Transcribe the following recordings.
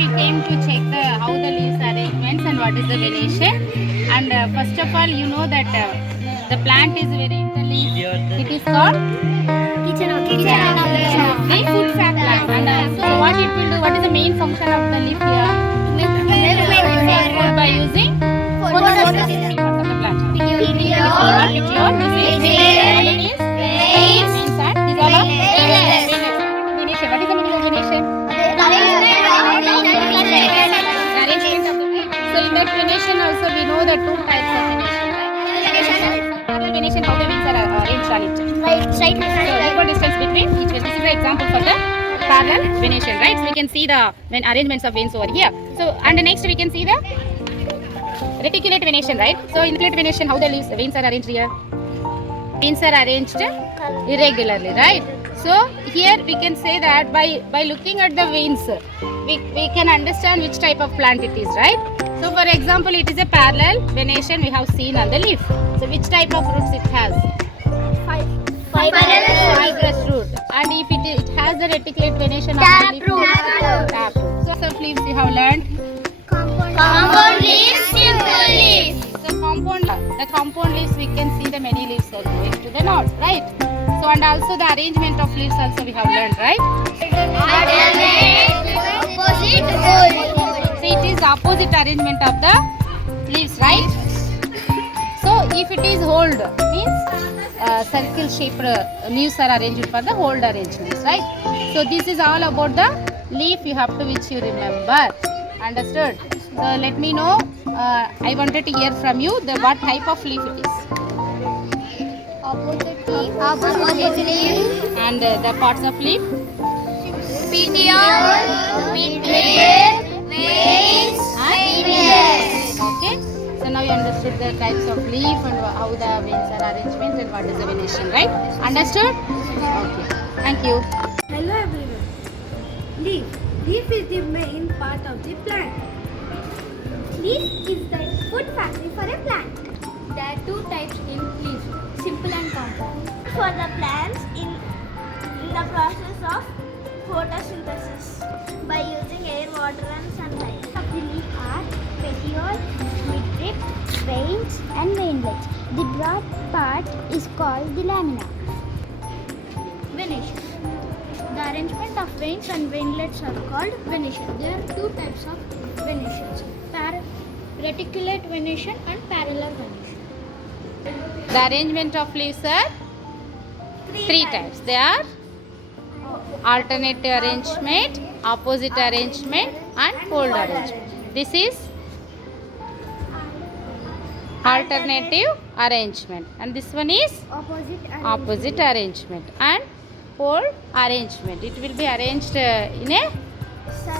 we came to check how the leaves arrangements and what is the venation. And first of all, you know that the plant is very the leaf. It is called Kitchen of the food plant. And so what it will do? What is the main function of the leaf here? Make food by using photosynthesis of the plant. Petiole. This is veins. Inside these all are venation. What is the meaning of venation? Arrangement of the plant. So in that venation also we know the two types of venation. Parallel venation, how the wings are arranged on it. So equal distance between each vein. This is the example for the parallel venation, right? So we can see the arrangements of veins over here. So and next we can see the reticulate venation, right? So in reticulate venation, how the veins are arranged here? Veins are arranged irregularly, right? So here we can say that by looking at the veins, we can understand which type of plant it is, right? So for example, it is a parallel venation we have seen on the leaf. So which type of roots it has? Fibrous root. And if it has the reticulate venation on the leaf, tap root. So some leaves you have learned. Compound leaves, simple leaves. The compound leaves, we can see the many leaves are going to the north, right? So and also the arrangement of leaves also we have learned, right? So it is opposite arrangement of the leaves, right? So if it is hold, means circle shaped leaves are arranged for the hold arrangements, right? So this is all about the leaf you have to which you remember. Understood? So let me know. I wanted to hear from you what type of leaf it is. Opposite leaf. And the parts of leaf. Petiole, midrib, veins, veins. Okay. So now you understood the types of leaf and how the veins are arrangement and what is the venation, right? Understood? Okay. Thank you. Hello everyone. Leaf. Leaf is the main part of the plant. Leaf is the food factory for a plant. There are two types in leaf, simple and compound. For the plants in the process of photosynthesis by using air, water and sunlight. Of the leaf are petiole, midrib, veins and veinlets. The broad part is called the lamina. Venation. The arrangement of veins and veinlets are called venation. There are two types of venations, reticulate venation and parallel venation. The arrangement of leaves are three types. They are alternative arrangement, opposite arrangement and fold arrangement. This is alternative arrangement and this one is opposite arrangement and fold arrangement. It will be arranged in a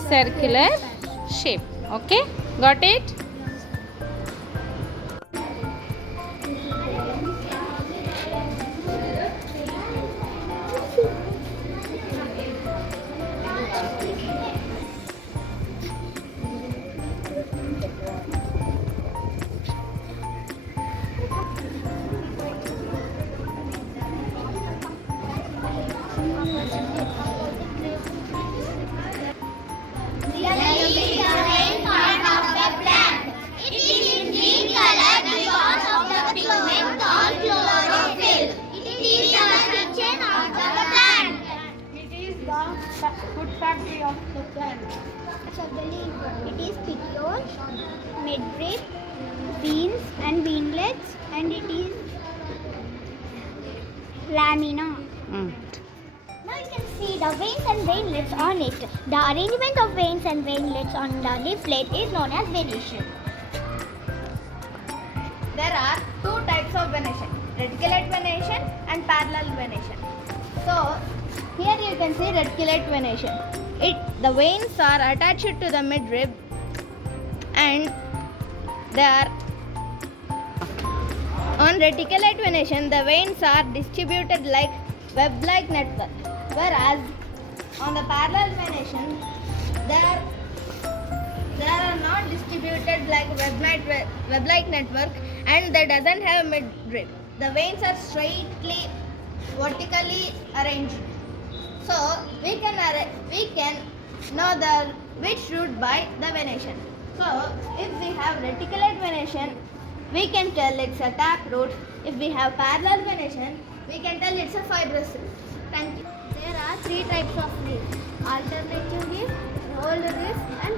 circular shape. Okay, got it? Food factory of the plant. It is petiole, midrib, veins and veinlets and it is lamina. Now you can see the veins and veinlets on it. The arrangement of veins and veinlets on the leaflet is known as venation. There are two types of venation, reticulate venation and parallel venation. So here you can see reticulate venation. The veins are attached to the midrib and they are on reticulate venation. The veins are distributed like web-like network, whereas on the parallel venation they are not distributed like web-like network and they doesn't have midrib. The veins are straightly vertically arranged. So we can know the which root by the venation. So if we have reticulate venation, we can tell it's a tap root. If we have parallel venation, we can tell it's a fibrous root. Thank you. There are 3 types of leaf: alternative leaf, rolled leaf, and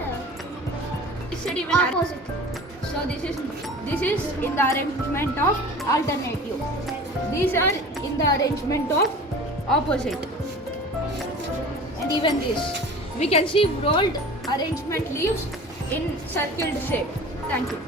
opposite. So this is in the arrangement of alternative. These are in the arrangement of opposite. And even this, we can see rolled arrangement leaves in circled shape. Thank you.